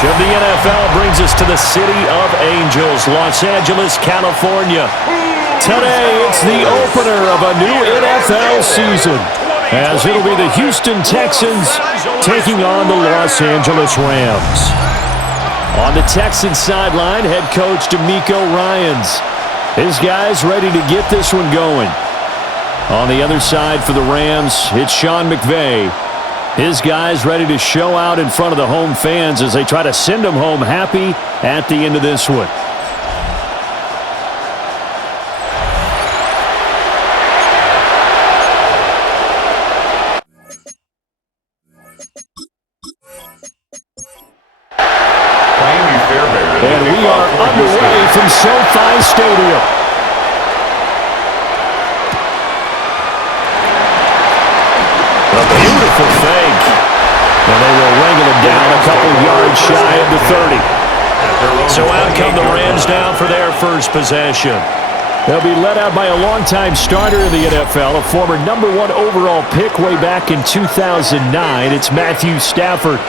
of the NFL brings us to the City of Angels, Los Angeles, California. Today, it's the opener of a new NFL season, as it'll be the Houston Texans taking on the Los Angeles Rams. On the Texans sideline, head coach DeMeco Ryans. His guys ready to get this one going. On the other side for the Rams, it's Sean McVay. His guys ready to show out in front of the home fans as they try to send them home happy at the end of this one. And we are underway from SoFi Stadium. A beautiful fake. And they will wrangle it down a couple yards shy of the 30. So out come the Rams now for their first possession. They'll be led out by a longtime starter in the NFL, a former #1 overall pick way back in 2009. It's Matthew Stafford.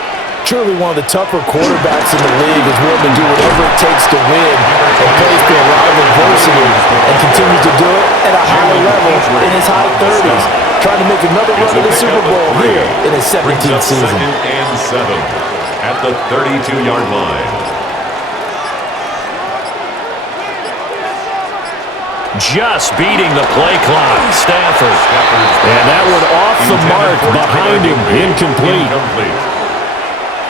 Truly one of the tougher quarterbacks in the league, is willing to do whatever it takes to win and plays through a lot of adversity and continues to do it at a high level in his high 30s, trying to make another run to the Super Bowl here in his 17th season. 2nd and 7 at the 32-yard line. Just beating the play clock, Stafford. And that one off the mark behind him, incomplete.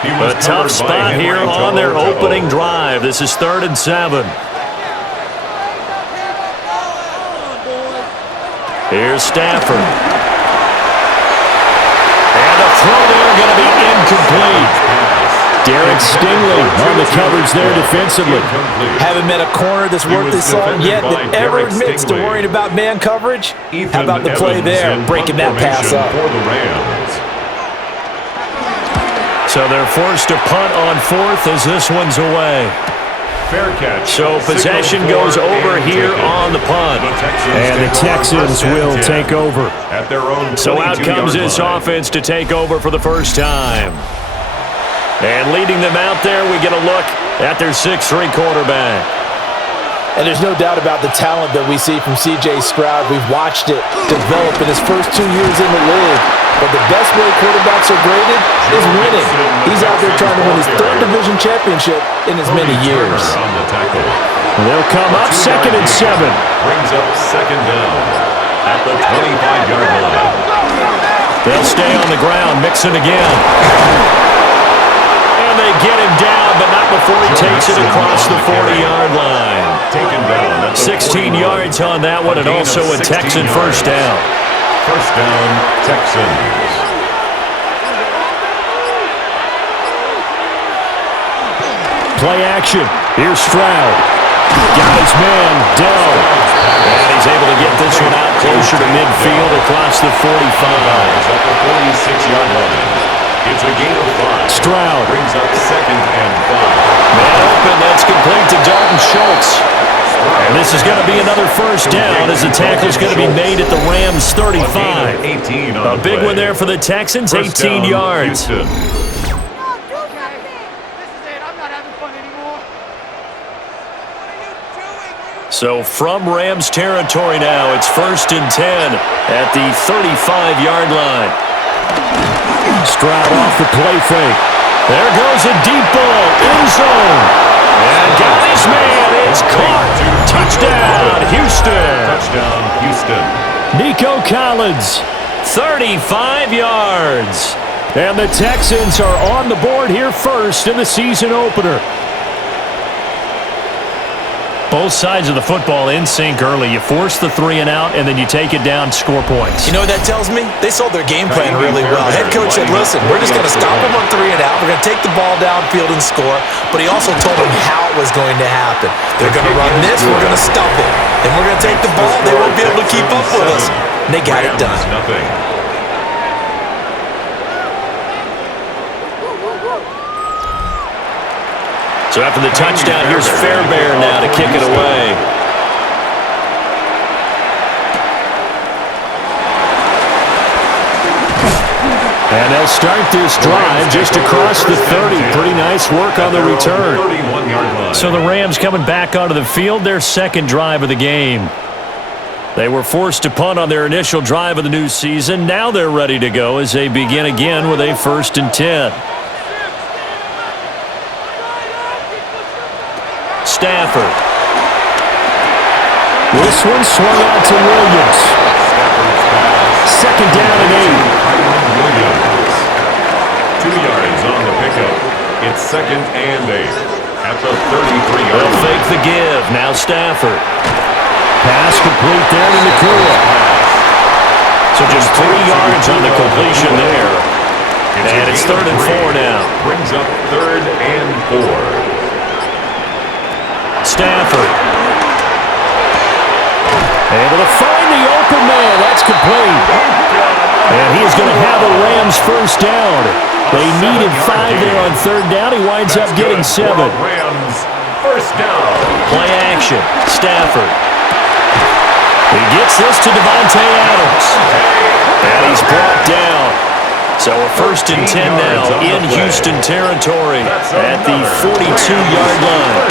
A tough spot here on their opening drive. This is 3rd and 7. Here's Stafford. And the throw there going to be incomplete. Derek Stingley on the coverage there defensively. Haven't met a corner that's worked this long yet that ever admits to worrying about man coverage. How about the play there, breaking that pass up? So they're forced to punt on 4th as this one's away. Fair catch. So possession goes over here on the punt. And the Texans will take over. At their own so out comes this offense to take over for the first time. And leading them out there, we get a look at their 6'3" quarterback. And there's no doubt about the talent that we see from C.J. Stroud. We've watched it develop in his first 2 years in the league. But the best way quarterbacks are graded is winning. He's out there trying to win his 3rd division championship in as many years. They'll come up 2nd and 7. Brings up 2nd down at the 25-yard line. They'll stay on the ground, mixing again. And they get him down, but not before he takes it across the 40-yard line. Taken down. 16 yards on that one, and also a Texan first down. First down, Texans. Play action. Here's Stroud. Got his man, Dell. And he's able to get this one out closer to midfield across the 45. At the 46-yard line. It's a gain of 5. Stroud brings up 2nd and 5. Man open, that's complete to Dalton Schultz. And this is going to be another first down as the tackle's going to be made at the Rams 35. A big one there for the Texans, 18 yards. So from Rams territory now, it's 1st and 10 at the 35-yard line. Stroud off the play fake. There goes a deep ball, end zone. And got his man, it's caught. Touchdown, Houston. Touchdown, Houston. Nico Collins, 35 yards. And the Texans are on the board here first in the season opener. Both sides of the football in sync early. You force the 3 and out, and then you take it down, score points. You know what that tells me? They sold their game plan really well. Head coach said, listen, we're just going to stop them on 3 and out. We're going to take the ball downfield and score. But he also told them how it was going to happen. They're going to run this. We're going to stop it. Then we're going to take the ball. They won't be able to keep up with us. And they got it done. So after the touchdown, here's Fairbairn now to kick it away. And they'll start this drive just across the 30. Pretty nice work on the return. So the Rams coming back onto the field, their second drive of the game. They were forced to punt on their initial drive of the new season. Now they're ready to go as they begin again with a 1st and 10. Stafford. This one swung out to Williams. 2nd down and 8. 2 yards on the pickup. It's 2nd and 8 at the 33-yard line. They'll fake the give. Now Stafford. Pass complete there to Nakua. So just 3 yards on the completion there. And it's 3rd and 4 now. Brings up 3rd and 4. Stafford. Able to find the open man. That's complete. And he's going to have a Rams first down. They needed 5 there on 3rd down. He winds up getting 7. Rams first down. Play action. Stafford. He gets this to Devontae Adams. And he's brought down. So a 1st and 10 now in Houston territory at the 42-yard line.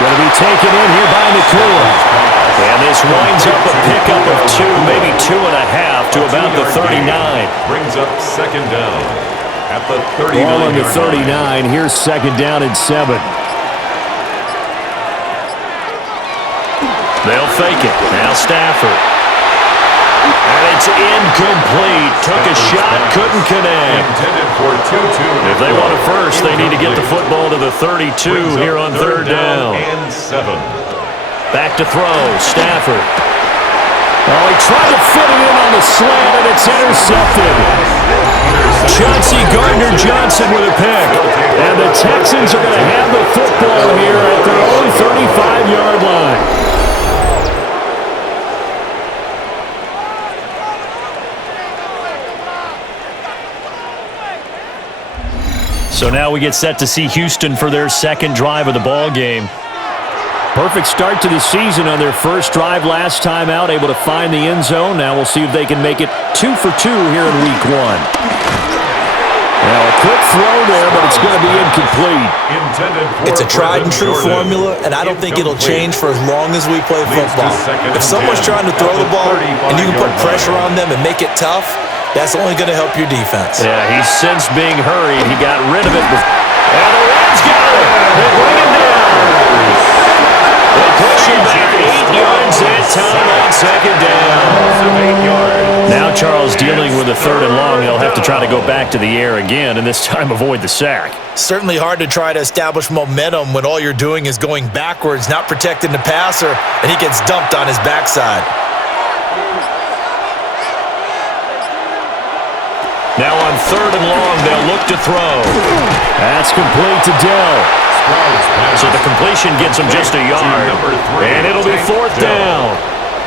Going to be taken in here by Nakua. And this winds up a pickup of 2, maybe 2.5 to about the 39. Brings up 2nd down at the 39. Ball on the 39. Here's 2nd down and 7. They'll fake it. Now Stafford. And it's incomplete. Took a shot, couldn't connect. Intended for 2-2. If they want a first, they need to get the football to the 32 here on 3rd down. And 7. Back to throw. Stafford. Oh, he tried to fit it in on the slant, and it's intercepted. Chauncey Gardner-Johnson with a pick. And the Texans are going to have the football here at their own 35-yard line. So now we get set to see Houston for their 2nd drive of the ball game. Perfect start to the season on their first drive last time out, able to find the end zone. Now we'll see if they can make it 2 for 2 here in week 1. Now a quick throw there, but it's going to be incomplete. It's a tried and true formula, and I don't think it'll change for as long as we play football. If someone's trying to throw the ball and you can put pressure on them and make it tough, that's only going to help your defense. Yeah, he's since being hurried. He got rid of it. And the Rams got it. They bring it down. They push him back 8 yards that time on 2nd down. Now Charles dealing with a 3rd and long. They'll have to try to go back to the air again, and this time avoid the sack. Certainly hard to try to establish momentum when all you're doing is going backwards, not protecting the passer, and he gets dumped on his backside. Now on 3rd and long, they'll look to throw. That's complete to Dell. So the completion gets him just a yard. And it'll be 4th down.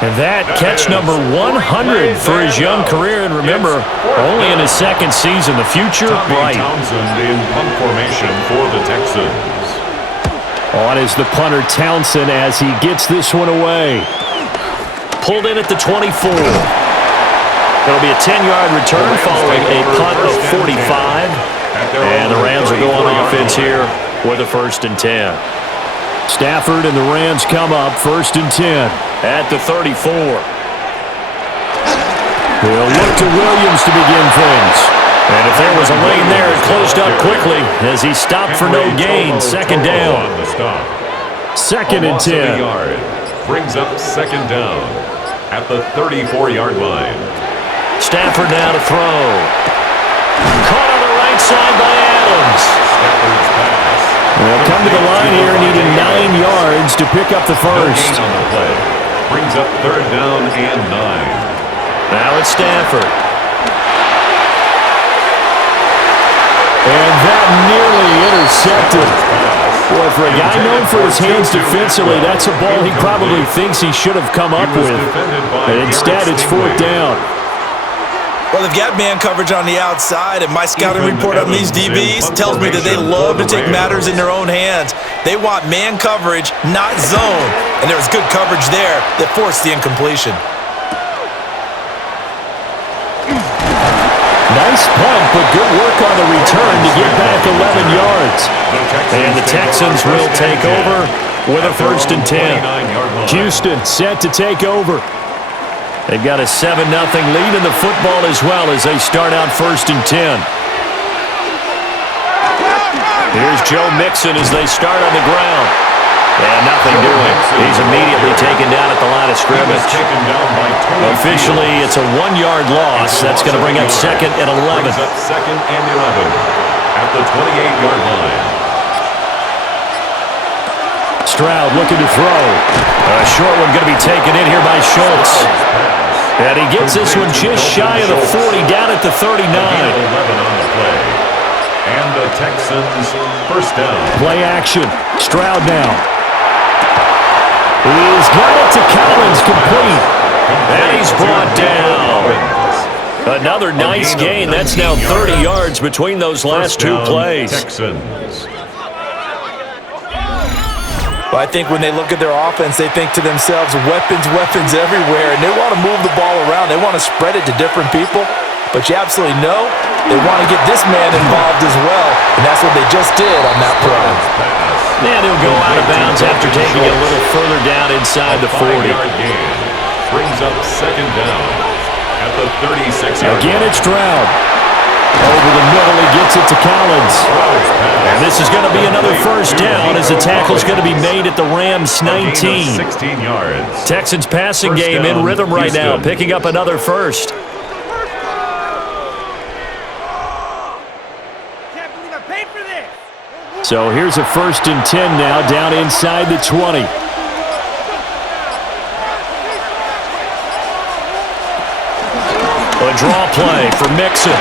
And that catch number 100 for his young career. And remember, only in his 2nd season, the future bright. Townsend in punt formation for the Texans. On is the punter Townsend as he gets this one away. Pulled in at the 24. It'll be a 10-yard return following a punt of 45. And the Rams will go on offense here with a 1st and 10. Stafford and the Rams come up 1st and 10 at the 34. They'll look to Williams to begin things. And if there was a lane there, it closed up quickly as he stopped for no gain. 2nd down. 2nd and 10. Brings up 2nd down at the 34-yard line. Stafford now to throw. Caught on the right side by Adams. They'll come to the line here needing 9 yards to pick up the first. On the play. Brings up 3rd down and 9. Now it's Stafford. And that nearly intercepted. Boy, for a guy known for his hands defensively, that's a ball he probably thinks he should have come up with. And instead, it's 4th down. Well, they've got man coverage on the outside, and my scouting report on these DBs tells me that they love to take matters in their own hands. They want man coverage, not zone. And there was good coverage there that forced the incompletion. Nice punt, but good work on the return to get back 11 yards. And the Texans will take over with a 1st and 10. Houston set to take over. They've got a 7-0 lead in the football as well as they start out 1st and 10. Here's Joe Mixon as they start on the ground. And nothing doing. He's immediately taken down at the line of scrimmage. Officially, it's a 1-yard loss. That's going to bring up 2nd and 11. Brings up 2nd and 11 at the 28-yard line. Stroud looking to throw. A short one going to be taken in here by Schultz. And he gets this one just shy of the 40, down at the 39. 11 on the play. And the Texans 1st down. Play action. Stroud now. He's got it to Collins, complete. And he's brought down. Another nice gain. That's now 30 yards between those last 2 plays. Texans. Well, I think when they look at their offense, they think to themselves, weapons everywhere, and they want to move the ball around. They want to spread it to different people, but you absolutely know they want to get this man involved as well, and that's what they just did on that play. And he'll go out of bounds after taking it a little further down inside the 40. 5-yard gain brings up 2nd down at the 36-yard line. Again, it's Stroud. Over the middle, he gets it to Collins. And this is going to be another 1st down as the tackle's going to be made at the Rams' 19. 16 yards. Texans passing game in rhythm right now, picking up another 1st. So here's a 1st and 10 now, down inside the 20. A draw play for Mixon.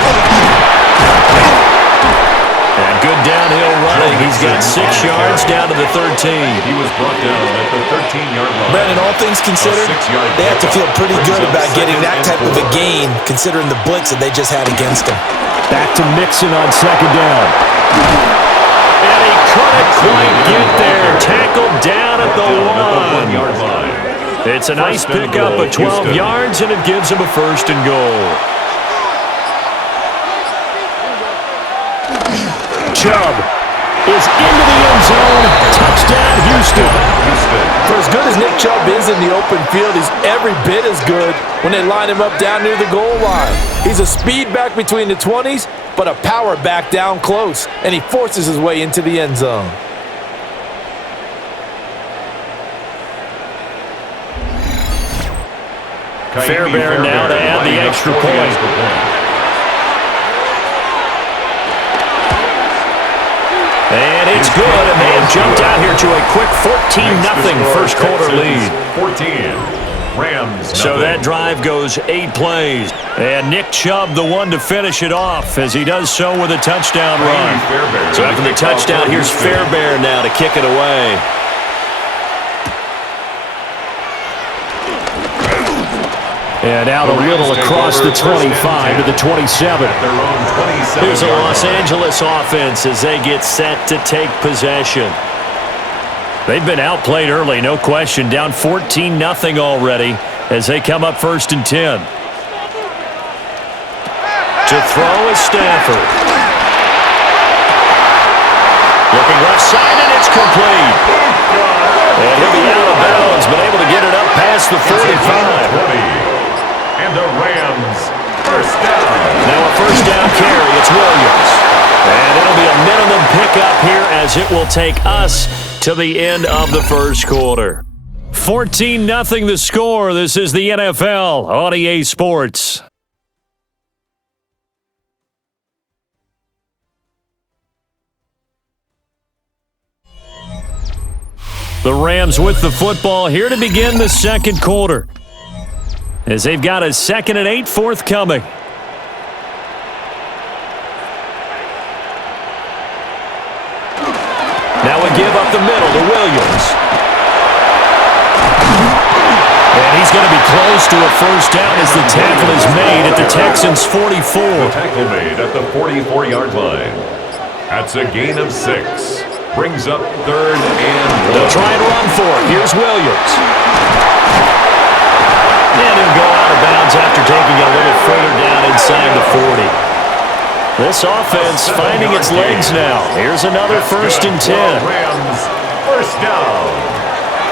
And good downhill running. He's got 6 yards down to the 13. He was brought down at the 13-yard line. Brandon, all things considered, they have to feel pretty good about getting that type of a gain, considering the blitz that they just had against them. Back to Mixon on 2nd down. And he couldn't quite get there. Tackled down at the 1-yard line. It's a nice pickup of 12 yards, and it gives him a 1st and goal. Chubb is into the end zone. Touchdown, Houston. For as good as Nick Chubb is in the open field, he's every bit as good when they line him up down near the goal line. He's a speed back between the 20s, but a power back down close, and he forces his way into the end zone. Fairbairn now to add the extra point. And it's good, and they have jumped out here to a quick 14-0 first quarter lead. 14. Rams. So that drive goes 8 plays. And Nick Chubb, the one to finish it off, as he does so with a touchdown run. So after the touchdown, here's Fairbairn now to kick it away. And out a little across the 25 to the 27. Here's the Los Angeles offense as they get set to take possession. They've been outplayed early, no question. Down 14-0 already as they come up 1st and 10. To throw is Stafford. Looking left side, and it's complete. And he'll be out of bounds, but able to get it up past the 45. And the Rams 1st down. Now a 1st down carry. It's Williams. And it'll be a minimum pickup here as it will take us to the end of the first quarter. 14-0 the score. This is the NFL on EA Sports. The Rams with the football here to begin the second quarter, as they've got a 2nd and 8 forthcoming. Now a give up the middle to Williams. And he's going to be close to a 1st down as the tackle is made at the Texans' 44. The tackle made at the 44-yard line. That's a gain of 6. Brings up 3rd and 1. They'll try and run for it. Here's Williams. And he'll go out of bounds after taking it a little further down inside the 40. This offense finding its legs now. Here's another 1st and 10. Rams, first down.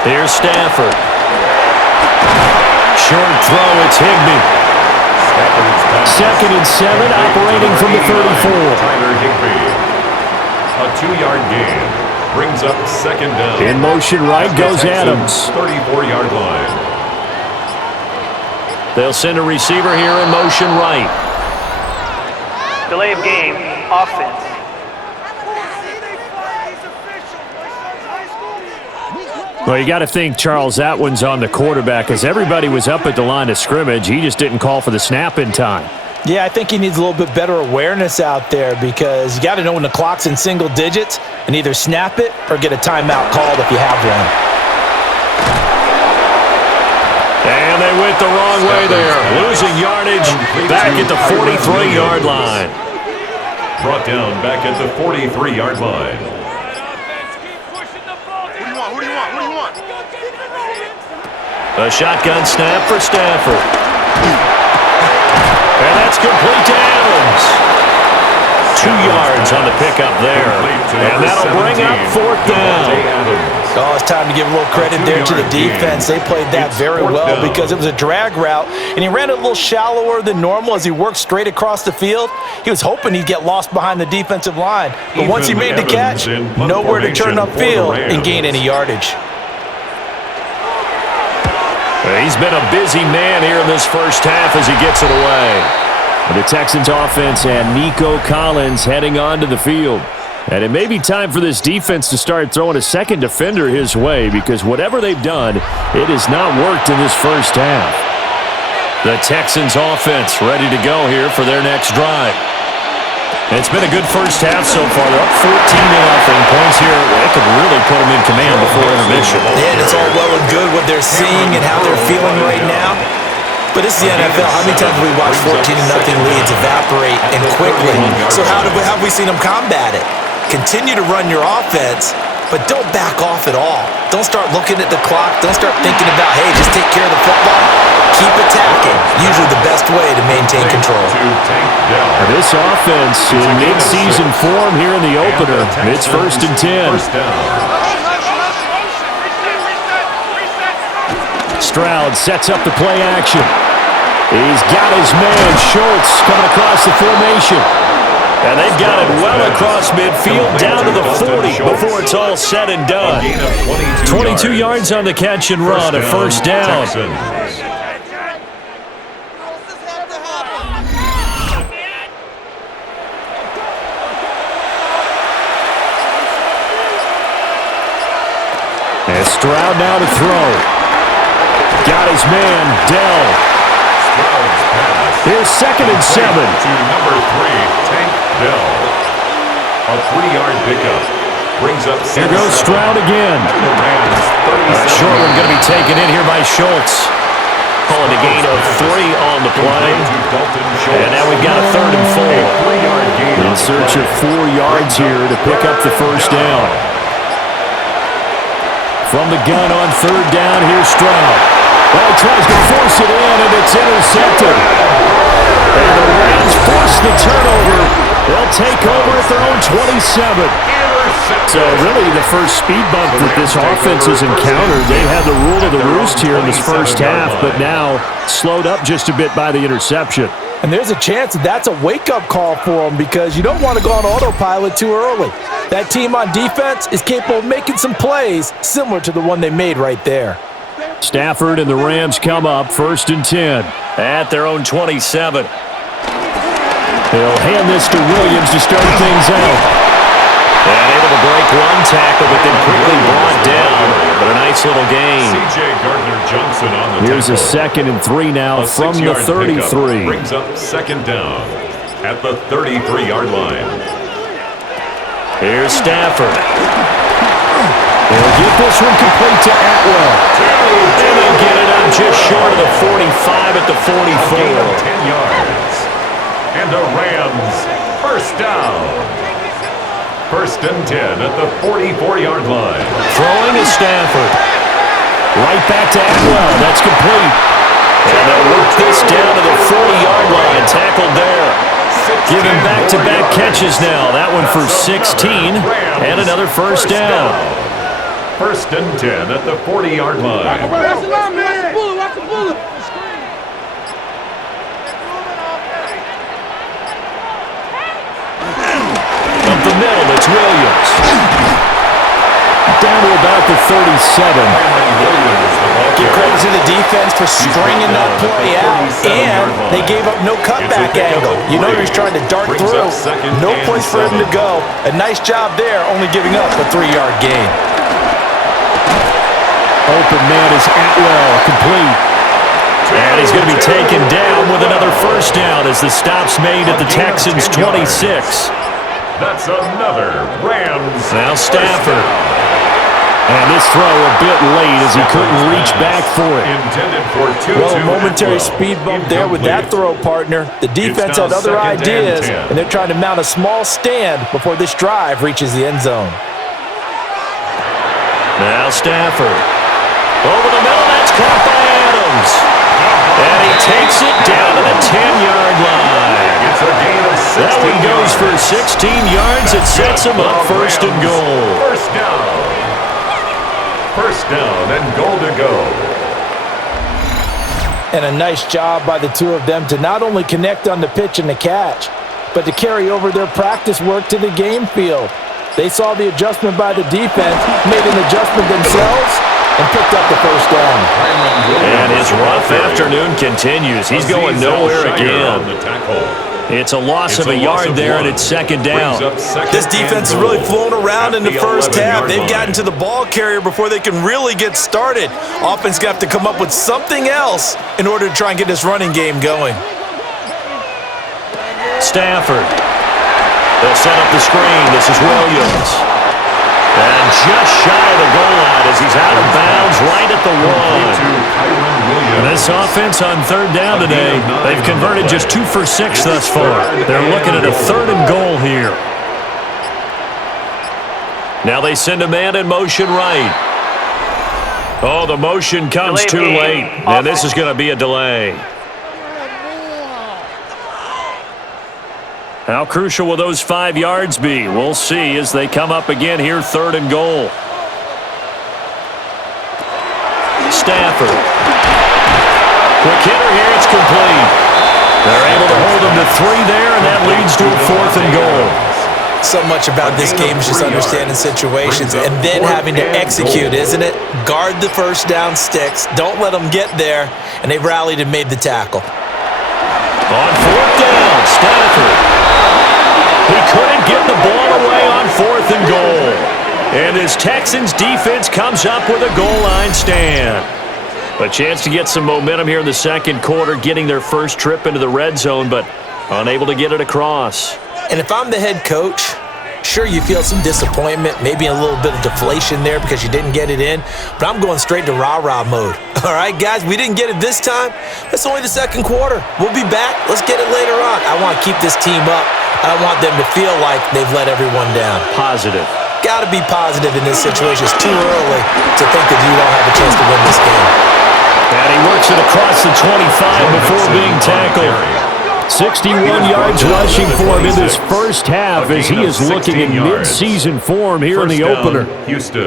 Here's Stafford. Short throw, it's Higbee. 2nd and 7, operating from the 34. Tyler Higbee. A 2-yard gain brings up 2nd down. In motion right goes Adams. 34-yard line. They'll send a receiver here in motion right. Delay of game, offense. Well, you got to think, Charles, that one's on the quarterback because everybody was up at the line of scrimmage. He just didn't call for the snap in time. Yeah, I think he needs a little bit better awareness out there because you got to know when the clock's in single digits and either snap it or get a timeout called if you have one. And they went the wrong way there. Losing yardage back at the 43-yard line. Brought down back at the 43-yard line. A shotgun snap for Stafford. And that's complete to Adams. 2 yards on the pickup there. And that'll bring up 4th down. Oh, it's time to give a little credit there to the defense. They played that very well because it was a drag route, and he ran it a little shallower than normal as he worked straight across the field. He was hoping he'd get lost behind the defensive line. But once he made the catch, nowhere to turn upfield and gain any yardage. He's been a busy man here in this first half as he gets it away. The Texans offense and Nico Collins heading onto the field. And it may be time for this defense to start throwing a second defender his way because whatever they've done, it has not worked in this first half. The Texans offense ready to go here for their next drive. It's been a good first half so far. They're up 14-0. Points here, they could really put them in command before intermission. Yeah, and it's all well and good what they're seeing and how they're feeling right now. But this is the NFL. How many times have we watched 14-0 leads evaporate and quickly? So how have we seen them combat it? Continue to run your offense, but don't back off at all. Don't start looking at the clock. Don't start thinking about, hey, just take care of the football. Keep attacking. Usually the best way to maintain control. This offense in mid-season form here in the opener. It's 1st and 10. Stroud sets up the play action. He's got his man, Schultz, coming across the formation. And they've got it well across midfield, down to the 40 before it's all said and done. 22 yards on the catch and run, a 1st down. And Stroud now to throw. Got his man, Dell. Here's 2nd and 7. To number 3, Tank Dell. A 3-yard pickup. Brings up Here goes Stroud again. Short one going to be taken in here by Schultz. Calling a gain of 3 on the play. And now we've got a 3rd and 4. In search of 4 yards here to pick up the 1st down. From the gun on 3rd down, here's Stroud. Well, he tries to force it in, and it's intercepted. And the Rams force the turnover. They'll take over at their own 27. So really the first speed bump that this offense has encountered. They had the rule of the roost here in this first half, but now slowed up just a bit by the interception. And there's a chance that that's a wake-up call for them because you don't want to go on autopilot too early. That team on defense is capable of making some plays similar to the one they made right there. Stafford and the Rams come up 1st and 10 at their own 27. They'll hand this to Williams to start things out. And able to break one tackle, but then quickly brought down. But a nice little gain. C.J. Gardner-Johnson on the Here's a 2nd and 3 now from the 33. Brings up 2nd down at the 33-yard line. Here's Stafford. They'll get this one complete to Atwell. And they'll get it up just short of the 45 at the 44. 10 yards. And the Rams, 1st down. 1st and 10 at the 44-yard line. Throwing is Stafford. Right back to Atwell. That's complete. And they'll work this down to the 40-yard line. Tackled there. Giving back-to-back catches now. That one for 16 and another first down. First and 10 at the 40-yard line. Up the middle, it's Williams. Down to about the 37. Give credit to the defense for stringing that play out, and they gave up no cutback angle. You know he's trying to dart through. No place for him to go. A nice job there, only giving up a 3-yard gain. Open man is Atwell, complete. And he's going to be taken down with another first down as the stop's made at the Texans' 26. That's another Rams. Now Stafford. And this throw a bit late as he couldn't reach back for it. Intended for Well, a momentary speed bump there with that throw, partner. The defense had other ideas, and they're trying to mount a small stand before this drive reaches the end zone. Now Stafford. Over the middle, that's caught by Adams. And he takes it down to the 10-yard line. It's a gain of 16 That one goes for 16 yards. It sets him up first and goal. First down. First down and goal to go. And a nice job by the two of them to not only connect on the pitch and the catch, but to carry over their practice work to the game field. They saw the adjustment by the defense, made an adjustment themselves, and picked up the first down. And his rough afternoon continues. He's going nowhere again. It's a loss of a yard there, and it's second down. This defense has really flown around in the first half. They've gotten to the ball carrier before they can really get started. Offense got to come up with something else in order to try and get this running game going. Stafford. They'll set up the screen. This is Williams. And just shy of the goal line as he's out of bounds right at the 1. This offense on third down today, they've converted just 2 for 6 thus far. They're looking at a third and goal here. Now they send a man in motion right. Oh, the motion comes too late, and this is going to be a delay. How crucial will those 5 yards be? We'll see as they come up again here, third and goal. Stafford. Quick hitter here, it's complete. They're able to hold him to 3 there, and that leads to a fourth and goal. So much about this game is just understanding situations and then having to execute, isn't it? Guard the first down sticks. Don't let them get there, and they rallied and made the tackle. On fourth down, Stafford. He couldn't get the ball away on fourth and goal. And his Texans defense comes up with a goal line stand. A chance to get some momentum here in the second quarter, getting their first trip into the red zone, but unable to get it across. And if I'm the head coach, sure, you feel some disappointment, maybe a little bit of deflation there because you didn't get it in, but I'm going straight to rah-rah mode. All right, guys, we didn't get it this time. That's only the second quarter. We'll be back. Let's get it later on. I want to keep this team up. I don't want them to feel like they've let everyone down. Positive. Got to be positive in this situation. It's too early to think that you don't have a chance to win this game. And he works it across the 25 before being tackled. 61 yards rushing for him in this first half as he is looking in mid-season form here in the opener.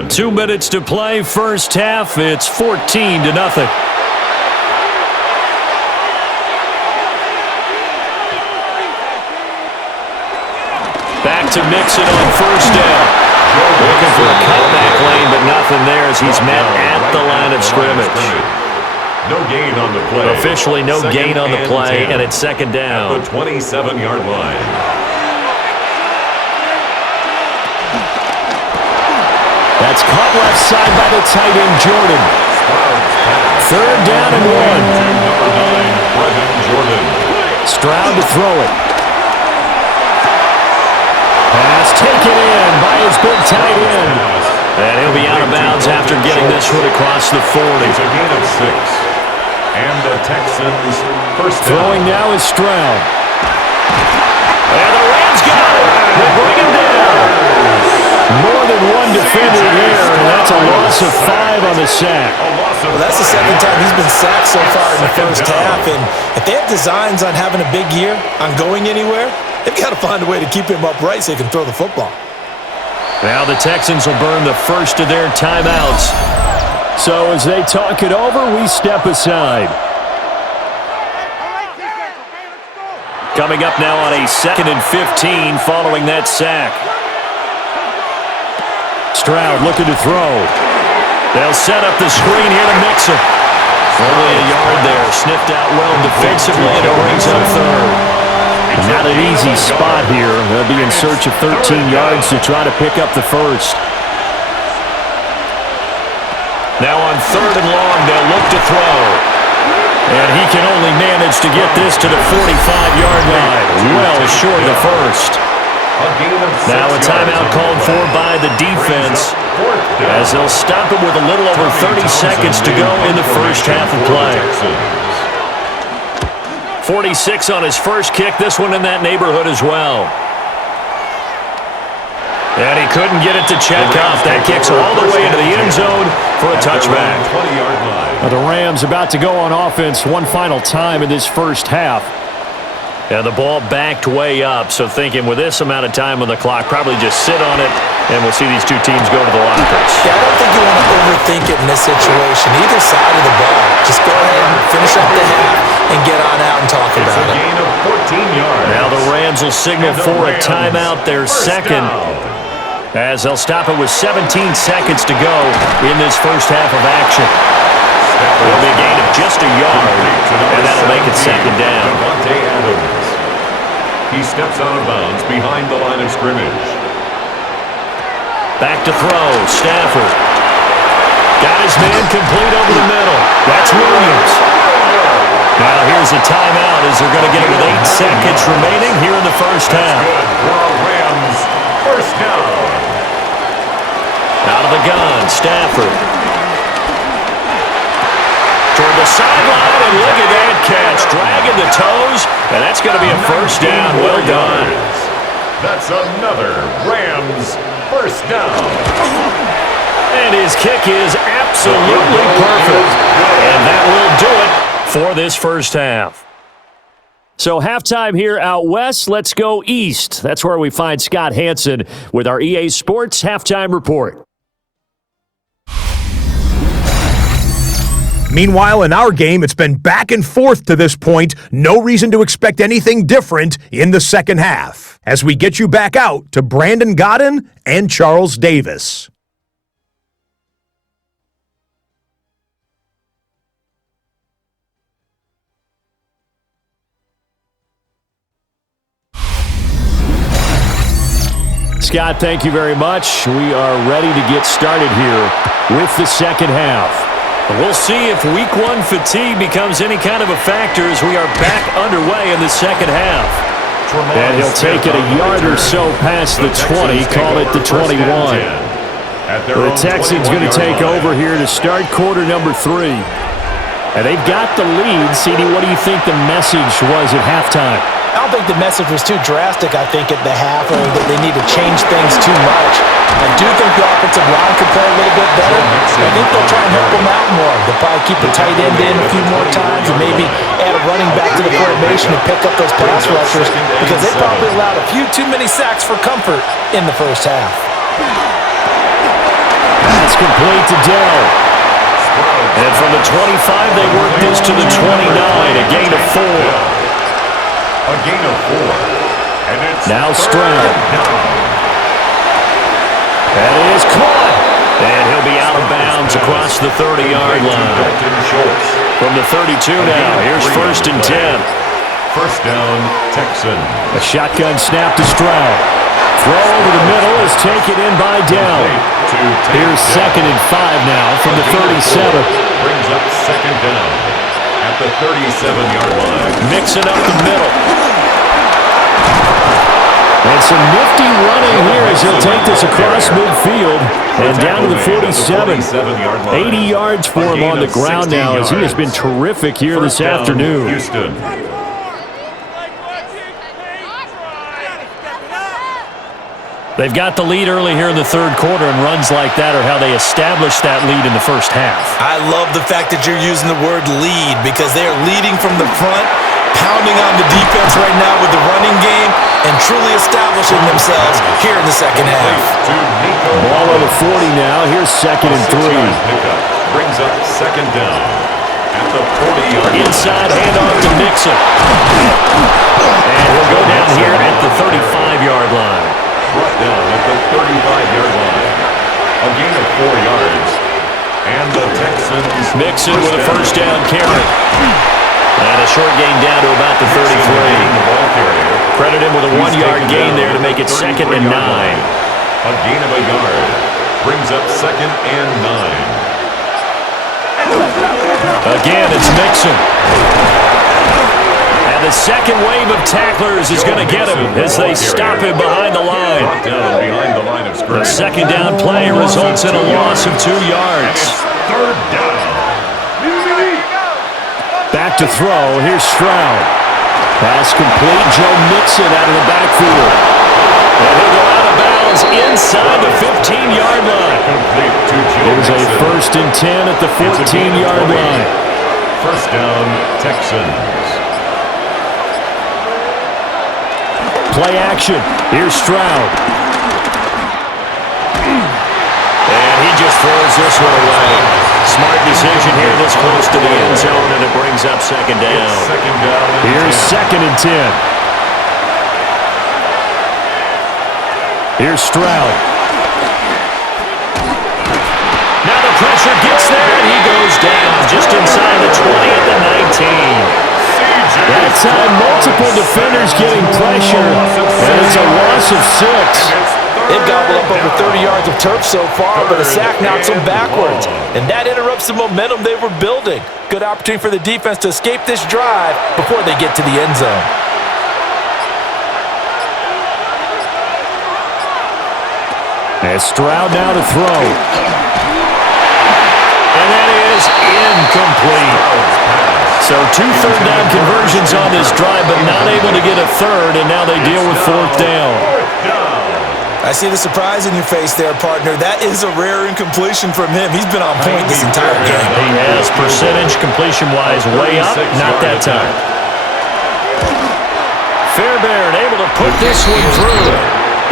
2 minutes to play, first half. It's 14-0. Back to Mixon on first down. Looking for a cutback lane, but nothing there as he's met at the line of scrimmage. No gain on the play. Officially no gain on the play, and it's second down. At the 27-yard line. That's caught left side by the tight end, Jordan. Third down and 1. Stroud to throw it. Pass taken in by his big tight end. And he'll be out of bounds after getting this one across the 40. It's a gain of 6. And the Texans first down. Throwing now is Stroud. And the Rams got it. They bring him down. More than one defender there, and that's a loss of 5 on the sack. Well, that's the second time he's been sacked so far in the first half, and if they have designs on having a big year, on going anywhere, They've got to find a way to keep him upright so he can throw the football. Now the Texans will burn the first of their timeouts. So as they talk it over, we step aside. Coming up now on a 2nd and 15 following that sack. Stroud looking to throw. They'll set up the screen here to Mixon. Only a yard there. Sniffed out well defensively, and it brings up third. Not an easy spot here. They'll be in search of 13 yards to try to pick up the first. Now on 3rd and long, they'll look to throw. And he can only manage to get this to the 45-yard line. Well short of the first. Now a timeout called for by the defense as they'll stop him with a little over 30 seconds to go in the first half of play. 46 on his first kick. This one in that neighborhood as well. And he couldn't get it to check off. That kicks all the way into the end zone for a touchback. Now the Rams about to go on offense one final time in this first half. And the ball backed way up, so thinking with this amount of time on the clock, probably just sit on it, and we'll see these two teams go to the lockers. Yeah, I don't think you want to overthink it in this situation. Either side of the ball. Just go ahead and finish up the half and get on out and talk about it. It's a gain of 14 yards. Now the Rams will signal for a timeout, their second, as they'll stop it with 17 seconds to go in this first half of action. It'll be a gain of just a yard, and that'll make it second down. He steps out of bounds behind the line of scrimmage. Back to throw, Stafford. Got his man complete over the middle. That's Williams. Now here's a timeout as they're going to get it with 8 seconds remaining here in the first half. Rams, first down. Out of the gun, Stafford. Toward the sideline, and look at that catch. Dragging the toes, and that's going to be a first down. Well done. That's another Rams first down. And his kick is absolutely perfect. And that will do it for this first half. So halftime here out west. Let's go east. That's where we find Scott Hansen with our EA Sports Halftime Report. Meanwhile, in our game, it's been back and forth to this point. No reason to expect anything different in the second half. As we get you back out to Brandon Godden and Charles Davis. Scott, thank you very much. We are ready to get started here with the second half. We'll see if Week 1 fatigue becomes any kind of a factor as we are back underway in the second half. And he'll take it a yard or so past the 20, call it the 21. The Texans going to take over here to start quarter number 3. And they've got the lead. CD, what do you think the message was at halftime? I don't think the message was too drastic, I think, at the half, or that they need to change things too much. I do think the offensive line could play a little bit better. I think they'll try and help them out more. They'll probably keep the tight end in a few more times and maybe add a running back to the formation to pick up those pass rushers because they probably allowed a few too many sacks for comfort in the first half. That's complete to Dell. And from the 25, they work this to the 29, a gain of 4. A gain of 4. And it's now Stroud. That is caught. And he'll be out of bounds across the 30-yard line. From the 32 now, here's 1st and 10. First down, Texans. A shotgun snap to Stroud. Throw over the middle is taken in by Dell. Here's 2nd and 5 now from the 37. Brings up second down at the 37-yard line. Mixing up the middle. And some nifty running here as he'll take this across midfield and down to the 47. 80 yards for him on the ground now as he has been terrific here this afternoon. Houston. They've got the lead early here in the third quarter, and runs like that are how they established that lead in the first half. I love the fact that you're using the word lead because they are leading from the front, pounding on the defense right now with the running game and truly establishing themselves here in the second half. Ball on the 40 now. Here's 2nd and 3. Pickup brings up 2nd down at the 40-yard line. Inside handoff to Mixon. And he'll go down here at the 35-yard line. Brought down at the 35-yard line. A gain of 4 yards. And the Texans... Mixon with a first down carry. And a short gain down to about the 33. Credit him with a 1-yard gain there to make it 2nd and 9. A gain of a yard brings up 2nd and 9. Again, it's Mixon. And the second wave of tacklers is going to get him as they stop him behind the line. Down behind the line of The scrimmage. second down play results in a loss of 2 yards. Third down. Back to throw. Here's Stroud. Pass complete. Joe Mixon out of the backfield. And he'll go out of bounds inside the 15-yard line. There's a 1st and 10 at the 14-yard line. First down, Texans. Play action. Here's Stroud. And he just throws this one away. Smart decision here this close to the end zone, and it brings up 2nd down. Second down. Here's 2nd and 10. Here's Stroud. Now the pressure gets there, and he goes down just inside the 20 at the 19. That time, multiple defenders getting pressure, and it's a loss of 6. They've gobbled up over 30 yards of turf so far, but a sack knocks them backwards. And that interrupts the momentum they were building. Good opportunity for the defense to escape this drive before they get to the end zone. As Stroud now to throw. And that is incomplete. So 2 third down conversions on this drive, but not able to get a third, and now they deal with 4th down. I see the surprise in your face there, partner. That is a rare incompletion from him. He's been on point this entire game. He has percentage completion-wise way up, not that time. Fairbairn able to put this one through.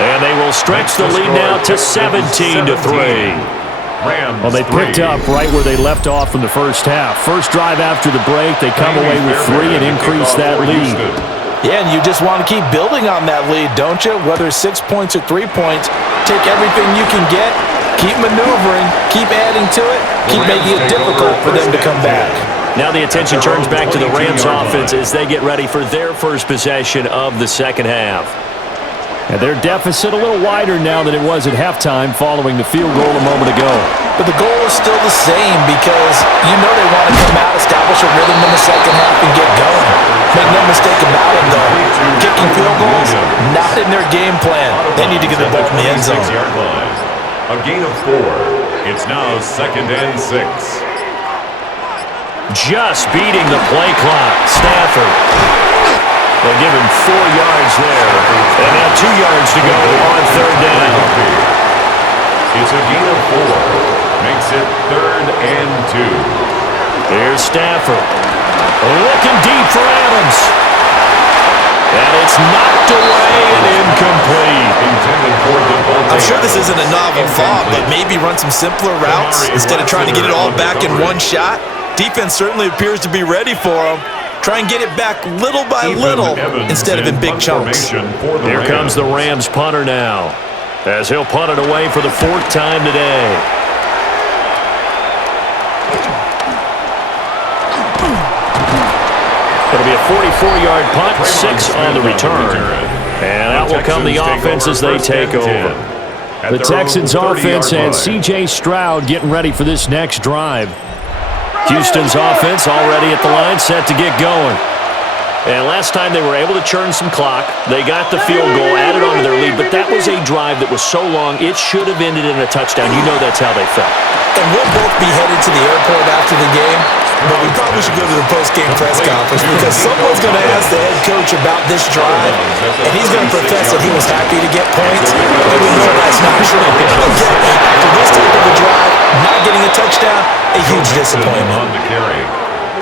And they will stretch the lead now to 17-3. Well, they picked up right where they left off in the first half. First drive after the break, they come away with 3 and increase that lead. Yeah, and you just want to keep building on that lead, don't you? Whether it's 6 points or 3 points, take everything you can get, keep maneuvering, keep adding to it, keep making it difficult for them to come back. Now the attention turns back to the Rams offense as they get ready for their first possession of the second half. And their deficit a little wider now than it was at halftime following the field goal a moment ago. But the goal is still the same because you know they want to come out, establish a rhythm in the second half, and get going. Make no mistake about it, though. Kicking field goals, not in their game plan. They need to get the ball in the end zone. A gain of 4. It's now 2nd and 6. Just beating the play clock. Stafford. They'll give him 4 yards there. And now 2 yards to go on third down. It's a gain of 4. Makes it 3rd and 2. Here's Stafford. Looking deep for Adams. And it's knocked away and incomplete. I'm sure this isn't a novel thought, but maybe run some simpler routes instead of trying to get it all back in one shot. Defense certainly appears to be ready for them. Try and get it back little by little instead of in big chunks. Here comes the Rams punter now, as he'll punt it away for the 4th time today. It'll be a 44-yard punt, 6 on the return. And out will come the offense as they take over. The Texans offense and C.J. Stroud getting ready for this next drive. Houston's offense already at the line, set to get going. And last time they were able to churn some clock. They got the field goal, added on to their lead, but that was a drive that was so long, it should have ended in a touchdown. You know that's how they felt. And we'll both be headed to the airport after the game, but we probably should go to the post-game press conference because someone's going to ask the head coach about this drive, and he's going to profess that he was happy to get points, and we know that's not true. After this type of a drive, not getting a touchdown, a huge disappointment.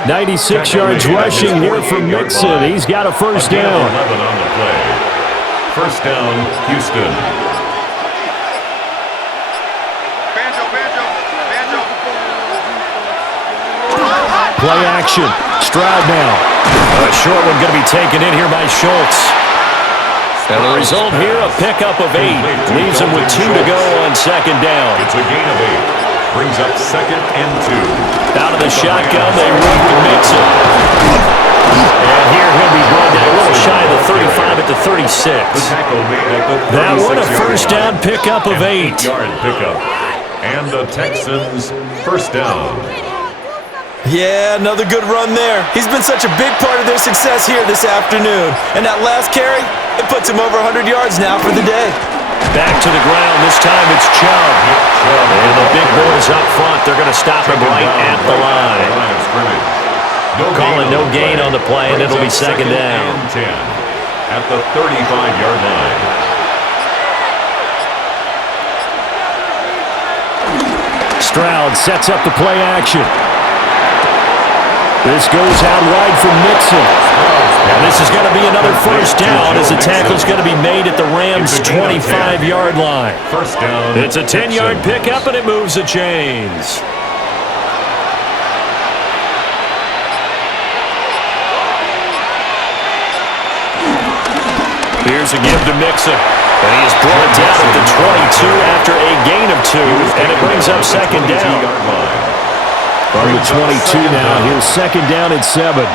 96 yards rushing here from Mixon. He's got a first down. 11 on the play. First down, Houston. Play action. Stroud now. A short one going to be taken in here by Schultz. And the result here, a pickup of 8. Leaves him with 2 to go on second down. It's a gain of 8. Brings up 2nd and 2. Out of the shotgun, they run with Mixon. And here he'll be brought down a little shy of the 35 at the 36. That one a first down pickup of 8. Yard pickup. And the Texans first down. Yeah, another good run there. He's been such a big part of their success here this afternoon. And that last carry, it puts him over 100 yards now for the day. Back to the ground. This time it's Chubb. And the big boys up front, they're going to stop him right at the line. Calling no gain on the play, and it'll be second down. 10 at the 35-yard line. Stroud sets up the play action. This goes out wide for Mixon. And this is going to be another first down as the tackle's going to be made at the Rams' 25-yard line. First down. It's a 10-yard pickup, and it moves the chains. Here's a give to Mixon. And he is brought down at the 22 after a gain of 2, and it brings up second down. From the 22 now, here's second down at 7.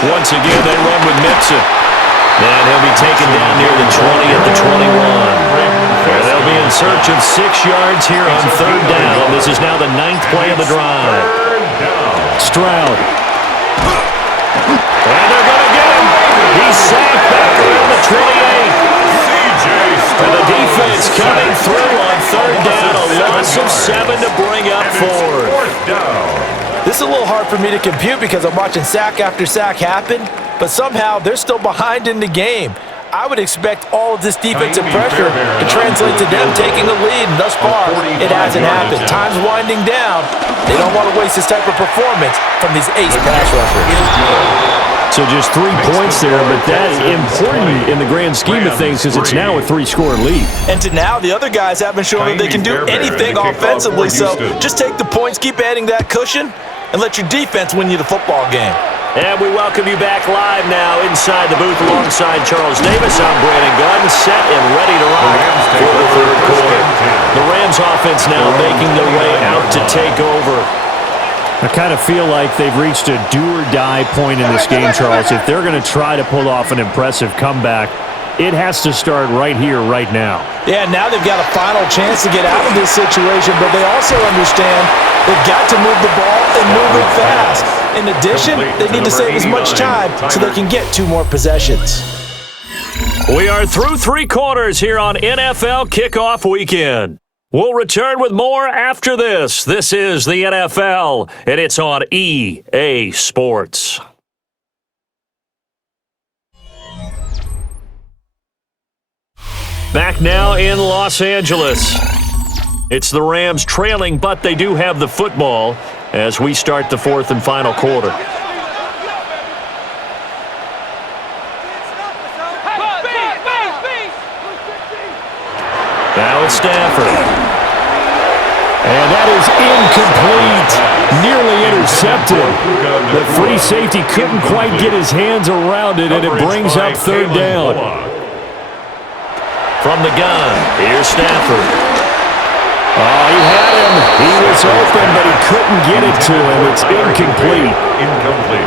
Once again, they run with Mixon. And he'll be taken down near the 20 at the 21. And they'll be in search of 6 yards here on third down. This is now the 9th play of the drive. Stroud. And they're going to get him. He's sacked back around the 28. And the defense coming through on third down. A loss of 7 to bring up fourth down. This is a little hard for me to compute because I'm watching sack after sack happen, but somehow they're still behind in the game. I would expect all of this defensive pressure to translate to them taking the lead, and thus far, it hasn't happened. Time's winding down. They don't want to waste this type of performance from these ace pass rushers. So just 3 points there, but that's important in the grand scheme of things because it's now a 3-score lead. And to now, the other guys haven't shown that they can do anything offensively, so just take the points, keep adding that cushion, and let your defense win you the football game. And we welcome you back live now inside the booth alongside Charles Davis. I'm Brandon Gunn, set and ready to rock for the third quarter. The Rams offense now making their way out to take over. I kind of feel like they've reached a do-or-die point in this game, Charles. If they're going to try to pull off an impressive comeback, it has to start right here, right now. Yeah, now they've got a final chance to get out of this situation, but they also understand they've got to move the ball and move it fast. In addition, they need to save as much time so they can get 2 more possessions. We are through 3 quarters here on NFL Kickoff Weekend. We'll return with more after this. This is the NFL, and it's on EA Sports. Back now in Los Angeles. It's the Rams trailing, but they do have the football as we start the 4th and final quarter. Now it's Stafford. And that is incomplete. Nearly intercepted. The free safety couldn't quite get his hands around it, and it brings up third down. From the gun, here's Stafford. Oh, he had him. He was open, but he couldn't get it to him. It's incomplete.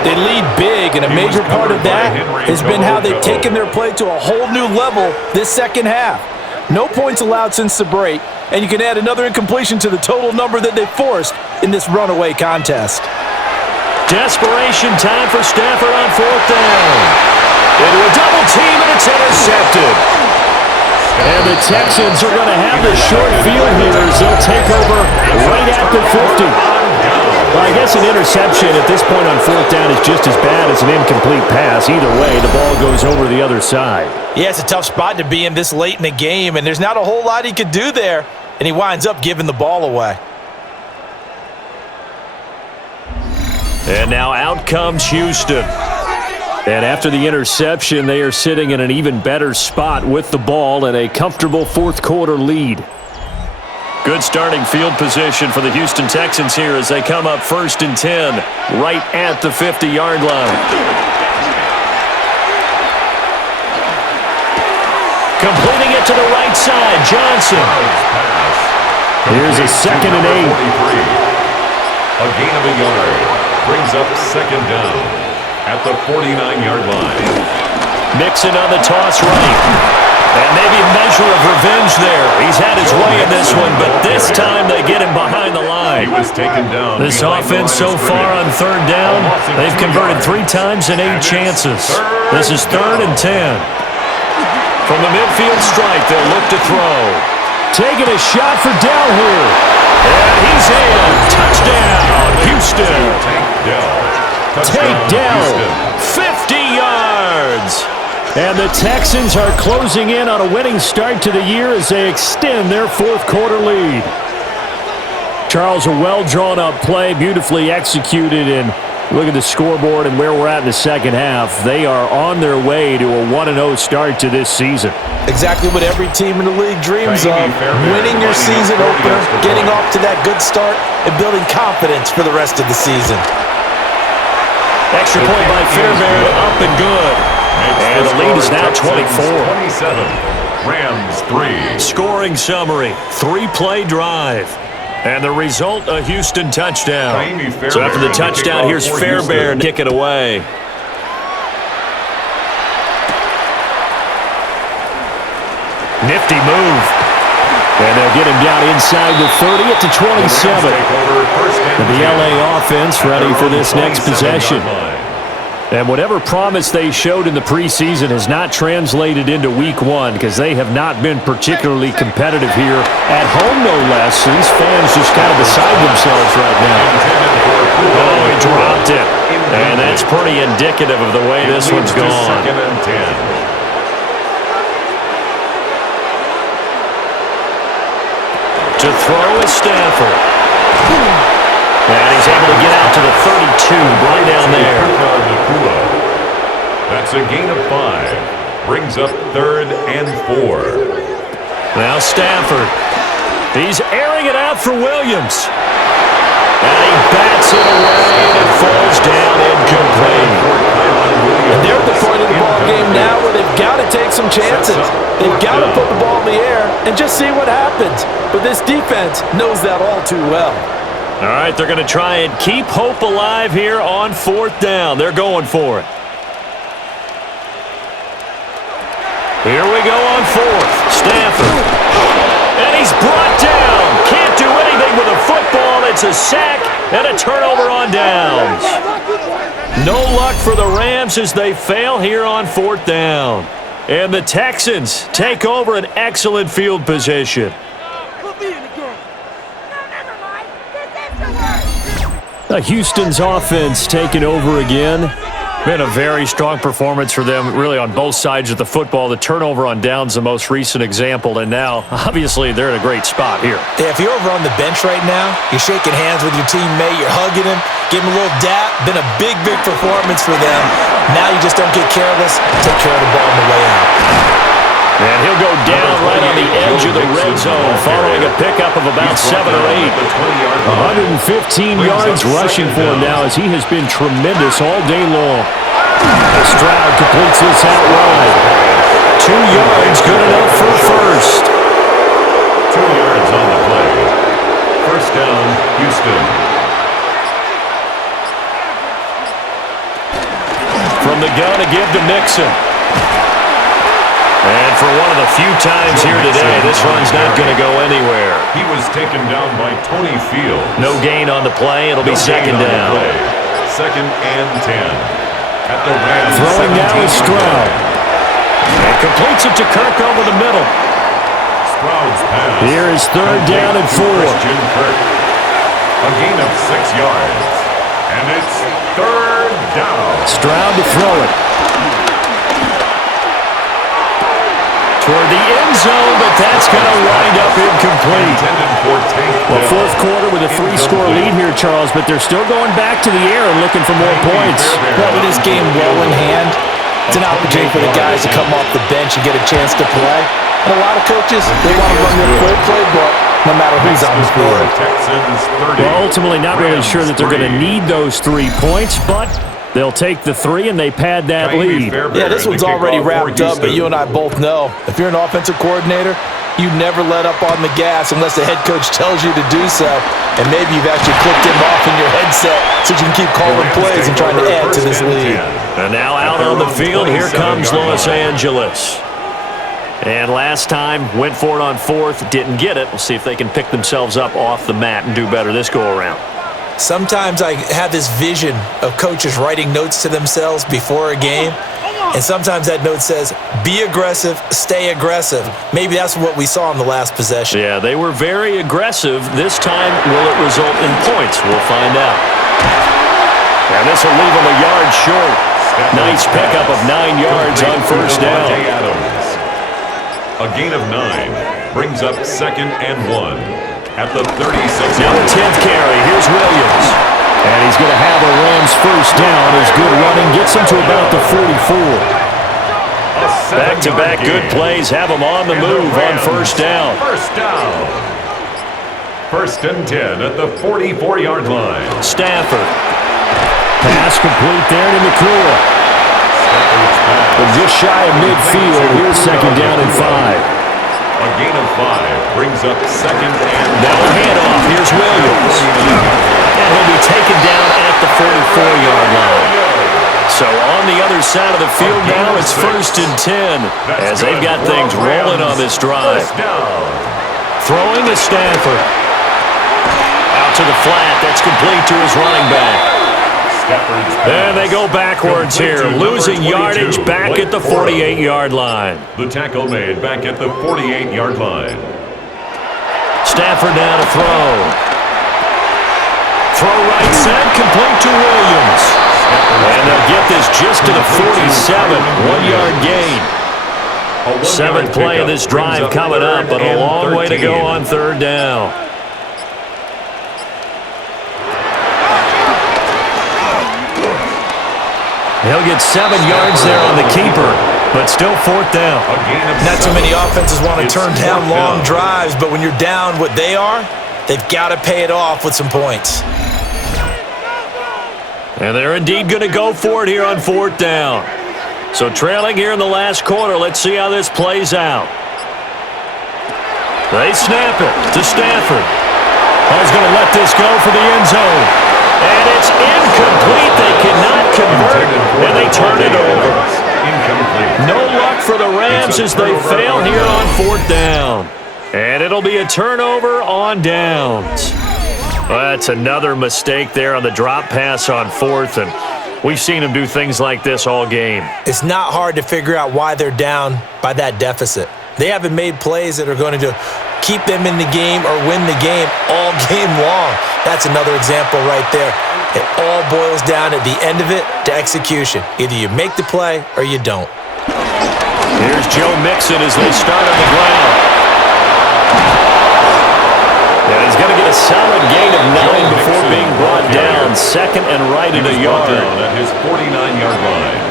They lead big, and a major part of that has been how they've taken their play to a whole new level this second half. No points allowed since the break, and you can add another incompletion to the total number that they forced in this runaway contest. Desperation time for Stafford on 4th down. Into a double team, and it's intercepted. And the Texans are going to have the short field here as they'll take over right at the 50. Well, I guess an interception at this point on 4th down is just as bad as an incomplete pass. Either way, the ball goes over the other side. Yeah, it's a tough spot to be in this late in the game, and there's not a whole lot he could do there, and he winds up giving the ball away. And now out comes Houston. And after the interception, they are sitting in an even better spot with the ball and a comfortable fourth-quarter lead. Good starting field position for the Houston Texans here as they come up 1st and 10, right at the 50-yard line. Completing it to the right side, Johnson. Here's a 2nd and 8. A gain of a yard brings up 2nd down at the 49-yard line. Mixon on the toss right. And maybe a measure of revenge there. He's had his way in this one, but this time they get him behind the line. He was taken down. This offense so far on 3rd down, they've converted 3 times in 8 chances. This is 3rd and 10. From the midfield stripe, they'll look to throw. Taking a shot for Dell here. And he's in. Touchdown, Houston. Take Dell, 50 yards. And the Texans are closing in on a winning start to the year as they extend their fourth-quarter lead. Charles, a well-drawn-up play, beautifully executed, and look at the scoreboard and where we're at in the second half. They are on their way to a 1-0 start to this season. Exactly what every team in the league dreams of. Winning your season opener, getting off to that good start, and building confidence for the rest of the season. Extra point by Fairbairn, up and good. And the lead is now 24. 27, Rams 3. Scoring summary, 3-play drive. And the result, a Houston touchdown. So after the touchdown, here's Fairbairn kick it away. Nifty move. And they'll get him down inside the 30 at the 27. And the LA offense ready for this next possession. And whatever promise they showed in the preseason has not translated into week 1 because they have not been particularly competitive here at home, no less. So these fans just kind of beside themselves right now. Oh, he dropped it. And that's pretty indicative of the way this one's gone. 2nd and 10. To throw is Stafford. And he's able to get out to the 32, right down there. That's a gain of 5. Brings up 3rd and 4. Now Stafford. He's airing it out for Williams. And he bats it away and it falls down incomplete. And they're at the point of the ball game now where they've got to take some chances. They've got to put the ball in the air and just see what happens. But this defense knows that all too well. All right, they're going to try and keep hope alive here on 4th down. They're going for it. Here we go on 4th. Stafford. And he's brought down. Can't do anything with a football. It's a sack and a turnover on downs. No luck for the Rams as they fail here on 4th down. And the Texans take over an excellent field position. Houston's offense taking over again. Been a very strong performance for them, really on both sides of the football. The turnover on downs, the most recent example, and now, obviously, they're in a great spot here. Yeah, if you're over on the bench right now, you're shaking hands with your teammate, you're hugging him, give him a little dap. Been a big, big performance for them. Now you just don't get careless, take care of the ball on the way out. And he'll go down right on the edge of the red zone following a pickup of about 7 or 8. 115 yards rushing for him now as he has been tremendous all day long. Stroud completes this out wide. 2 yards, good enough for first. 2 yards on the play. First down, Houston. From the gun to give to Mixon. And for one of the few times here today, this run's not going to go anywhere. He was taken down by Tony Fields. No gain on the play. It'll be 2nd down. 2nd and 10. At the Rams. Throwing now is Stroud. And completes it to Kirk over the middle. Stroud's pass. Here is 3rd down and 4. Christian Kirk. A gain of 6 yards. And it's 3rd down. Stroud to throw it. toward the end zone, but that's going to wind up incomplete. Well, fourth quarter with a 3-score lead here, Charles, but they're still going back to the air and looking for more points. Well, with this game well in hand, it's an opportunity for the guys to come off the bench and get a chance to play. And a lot of coaches, they want to run their full playbook no matter who's on the field. Well, ultimately, not really sure that they're going to need those 3 points, but they'll take the 3 and they pad that lead. Yeah, this one's already wrapped up, but you and I both know if you're an offensive coordinator, you never let up on the gas unless the head coach tells you to do so. And maybe you've actually clicked him off in your headset so you can keep calling plays and trying to add to this lead. And now out on the field, here comes Los Angeles. And last time, went for it on 4th, didn't get it. We'll see if they can pick themselves up off the mat and do better this go-around. Sometimes I have this vision of coaches writing notes to themselves before a game, and sometimes that note says, be aggressive, stay aggressive. Maybe that's what we saw in the last possession. Yeah, they were very aggressive. This time, will it result in points? We'll find out. And this will leave them a yard short. Nice pickup of 9 yards on first down. A gain of 9 brings up 2nd and 1 at the 36. Now the 10th carry. Here's Williams. And he's going to have a Rams first down. His good running gets him to about the 44. Back-to-back good plays have him on the move on first down. First down. 1st and 10 at the 44-yard line. Stafford. Pass complete there to McClure. But just shy of midfield. Here's 2nd down and 5. A gain of 5 brings up 2nd and now a handoff. Here's Williams. And he'll be taken down at the 44-yard line. So on the other side of the field now, it's 1st and 10 as they've got things rolling on this drive. Throwing to Stafford. Out to the flat. That's complete to his running back. And they go backwards here, losing yardage back at the 48-yard line. The tackle made back at the 48-yard line. Stafford now to throw. Throw right side, complete to Williams. And they'll get this just to the 47, 1-yard gain. 7th play of this drive coming up, but a long way to go on 3rd down. He'll get 7 yards there on the keeper, but still 4th down. Not too many offenses want to turn down long drives, but when you're down what they are, they've got to pay it off with some points. And they're indeed going to go for it here on 4th down. So trailing here in the last quarter, let's see how this plays out. They snap it to Stafford. Hall's going to let this go for the end zone. And it's incomplete. They cannot convert, and they turn it over. No luck for the Rams as they fail here on 4th down. And it'll be a turnover on downs. Well, that's another mistake there on the drop pass on 4th, and we've seen them do things like this all game. It's not hard to figure out why they're down by that deficit. They haven't made plays that are going to keep them in the game or win the game all game long. That's another example right there. It all boils down at the end of it to execution. Either you make the play or you don't. Here's Joe Mixon as they start on the ground. And he's going to get a solid gain of 9 before being brought down. 2nd and right in a yard. Down at his 49-yard line.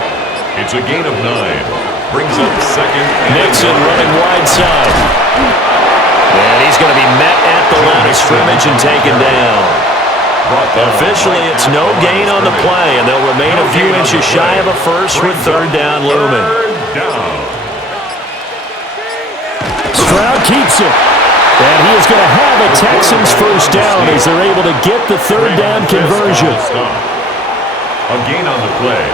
It's a gain of 9. Brings up 2nd and Mixon running wide side. And he's going to be met at the line of scrimmage and taken down. Officially, it's no gain on the play, and they'll remain a few inches shy of a first with 3rd down looming. Stroud keeps it. And he is going to have a Texans first down as they're able to get the 3rd down conversion. A gain on the play.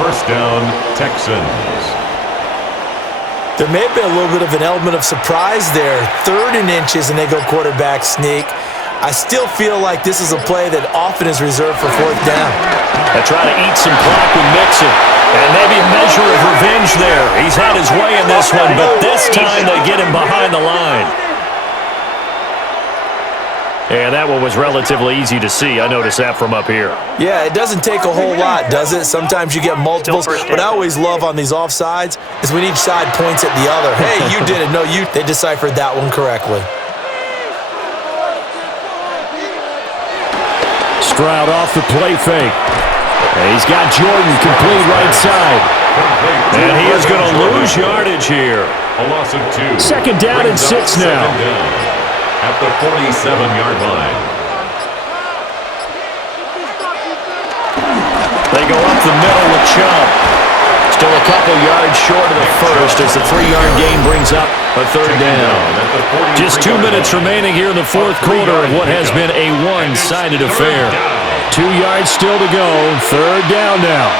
First down, Texans. There may have been a little bit of an element of surprise there. 3rd and inches, and they go quarterback sneak. I still feel like this is a play that often is reserved for 4th down. They try to eat some clock with Mixon. And maybe a measure of revenge there. He's had his way in this one, but this time they get him behind the line. And that one was relatively easy to see. I noticed that from up here. Yeah, it doesn't take a whole lot, does it? Sometimes you get multiples. What I always love on these offsides is when each side points at the other. Hey, you did it. No, they deciphered that one correctly. Stroud off the play fake. And he's got Jordan complete right side. And he is going to lose yardage here. A loss of 2. Second down and 6 now. At the 47-yard line. They go up the middle with Chubb. Still a couple yards short of the first as the 3-yard gain brings up a third down. Just 2 minutes remaining here in the fourth quarter of what has been a one-sided affair. 2 yards still to go. Third down now.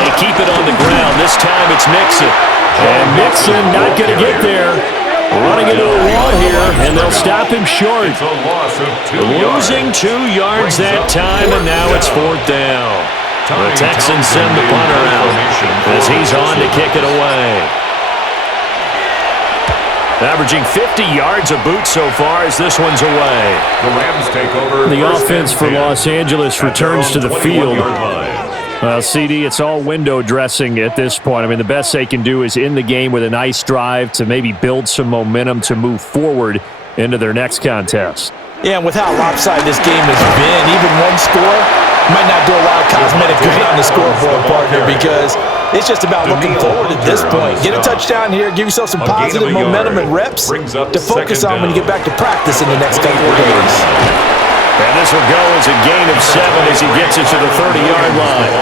They keep it on the ground. This time it's Mixon. And Mixon not going to get there. Running into a wall here, and they'll stop him short. It's a loss of 2 Losing 2 yards that time, and now it's fourth down. The Texans send the punter out as he's on to kick it away. Averaging 50 yards a boot so far as this one's away. The Rams take over. The offense for Los Angeles returns to the field. Well, CD, it's all window dressing at this point. I mean, the best they can do is in the game with a nice drive to maybe build some momentum to move forward into their next contest. Yeah, and with how lopsided this game has been, even one score might not do a lot of cosmetic good on the scoreboard, partner, because it's just about looking forward at this point. Get a touchdown here, give yourself some positive momentum and reps to focus on when you get back to practice in the next couple of days. And this will go as a gain of 7 as he gets it to the 30-yard line.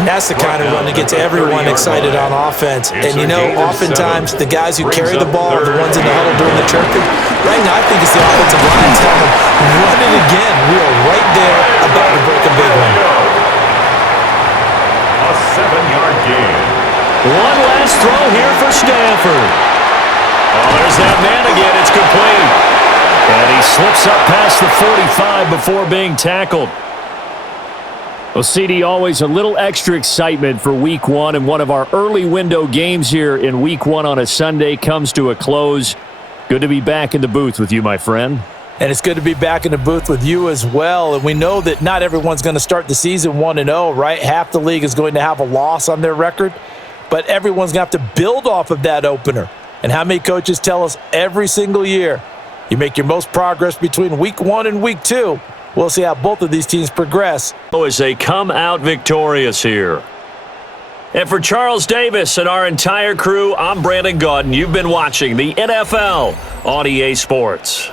And that's the kind of run that gets everyone excited on offense. And, you know, oftentimes the guys who carry the ball are the ones in the huddle doing the chirping. Right now, I think it's the offensive line telling them, run it again. We are right there about to break a big one. A 7-yard gain. One last throw here for Stanford. Oh, there's that man again. It's complete. And he slips up past the 45 before being tackled. Well, CD, always a little extra excitement for Week 1, and one of our early window games here in Week 1 on a Sunday comes to a close. Good to be back in the booth with you, my friend. And it's good to be back in the booth with you as well. And we know that not everyone's going to start the season 1-0, right? Half the league is going to have a loss on their record, but everyone's going to have to build off of that opener. And how many coaches tell us every single year, you make your most progress between Week 1 and Week 2. We'll see how both of these teams progress as they come out victorious here. And for Charles Davis and our entire crew, I'm Brandon Gaudin. You've been watching the NFL on EA Sports.